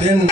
Then.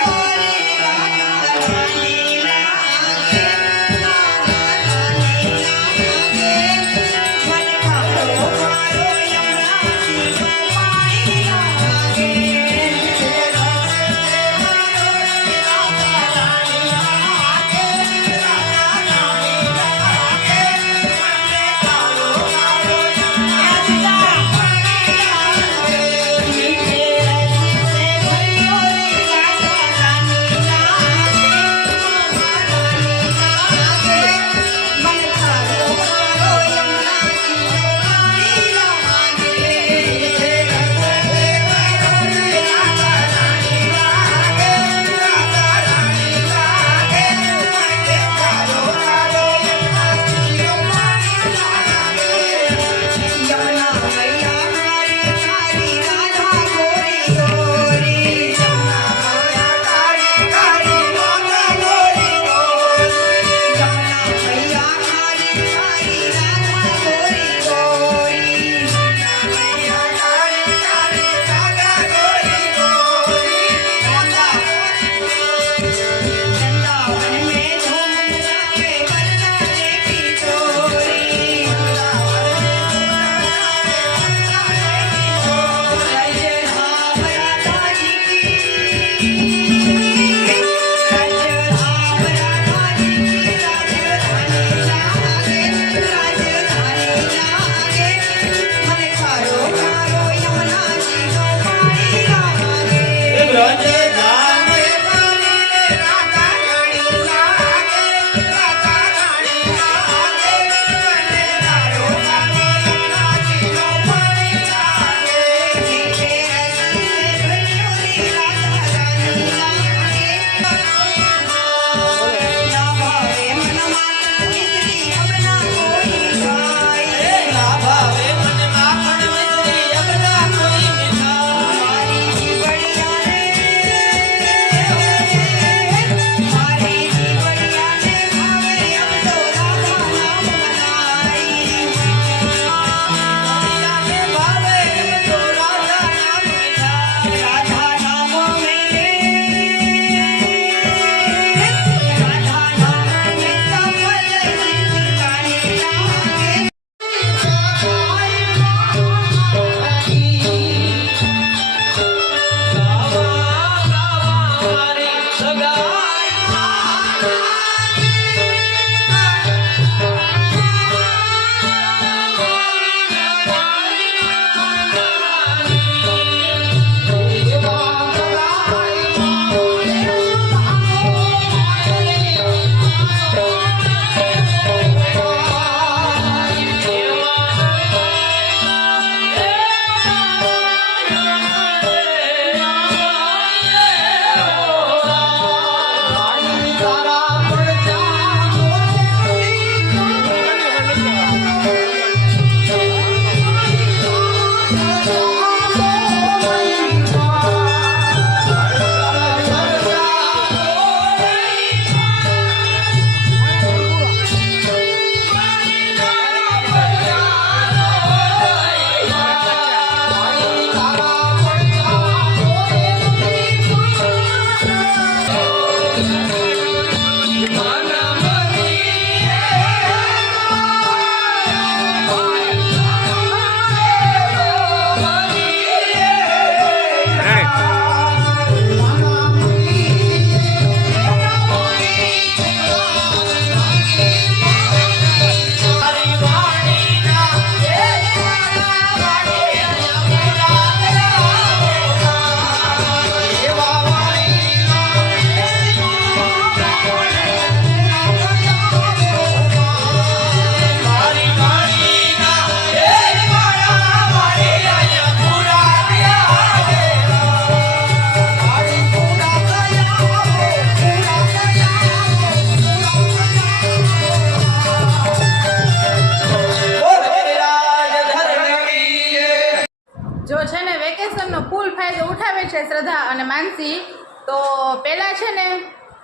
છે અને માનસી તો પહેલાં છે ને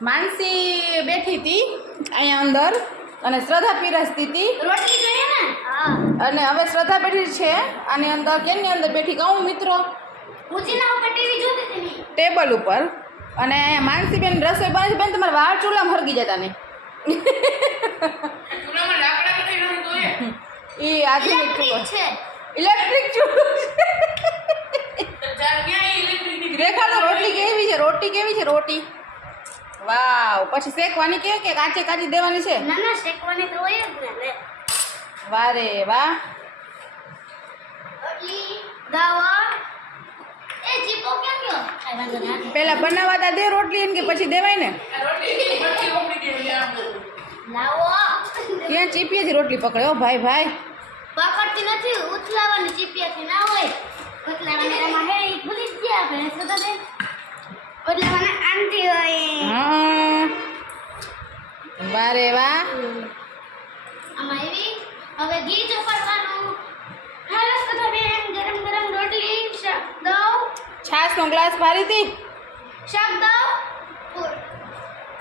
માનસી બેઠી હતી અહીંયા અંદર અને શ્રદ્ધા પીરસતી હતી અને હવે શ્રદ્ધા બેઠી છે આની અંદર કેની અંદર બેઠી કહું મિત્રો? ઉજીના ઉપર ટીવી જોતી હતી ને ટેબલ ઉપર. અને માનસી બેન રસોઈ બને છે બેન તમારા વાળ ચૂલા હરગી જતા ને. એ. આધુનિક ચૂલો. ઇલેક્ટ્રિક છે. ઇલેક્ટ્રિક ચૂલો રેખા તો રોટલી કેવી છે? રોટી કેવી છે રોટી? વાવ પછી શેકવાની કે કે કાચે કાચી દેવાની છે? ના ના શેકવાની તો હોય જ ને વાહ રે વાહ. રોટલી દાવા એ જીપો કેમ ગયો? પહેલા બનાવવા બનાવતા દે રોટલી એને કે પછી દેવાય ને? લાવો. ક્યાં ચીપીએ છે રોટલી પકડે ઓ ભાઈ ભાઈ. પકડતી નથી ઉથલાવાની ચીપિયાથી ના હોય. ઉથલાવાની એમાં હે આપણે સદા બેન ઉથલાવાના આંટી હોય હા વાહ રે વાહ આમાં એવી હવે ઘી ચોપડવાનું હાલો સદા બેન ગરમ ગરમ રોટલી શાક દઉં છાસનો ગ્લાસ ભરી હતી શાક દઉં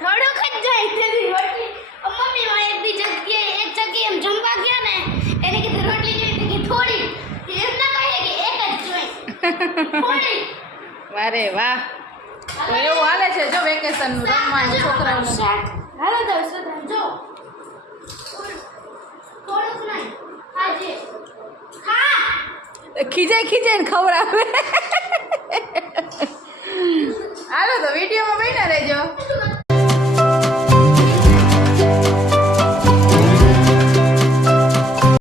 થોડુંક જ જાય તેની રોટલી મમ્મી માં એક બી જગ્યાએ એક જગ્યાએ એમ જમવા ગયા ને એને કીધું રોટલી જોઈએ તો કે થોડી એમ ના કહે કે એક જ જોઈ થોડી વાહ રે વાહ. તો એવું હાલે છે જો વેકેશન રમવાનું છોકરાઓનું. હાલો તો સુધા જો. ખીજાય ખીજાય ને ખવડાવે હાલો તો વિડીયોમાં બેઠા રહેજો.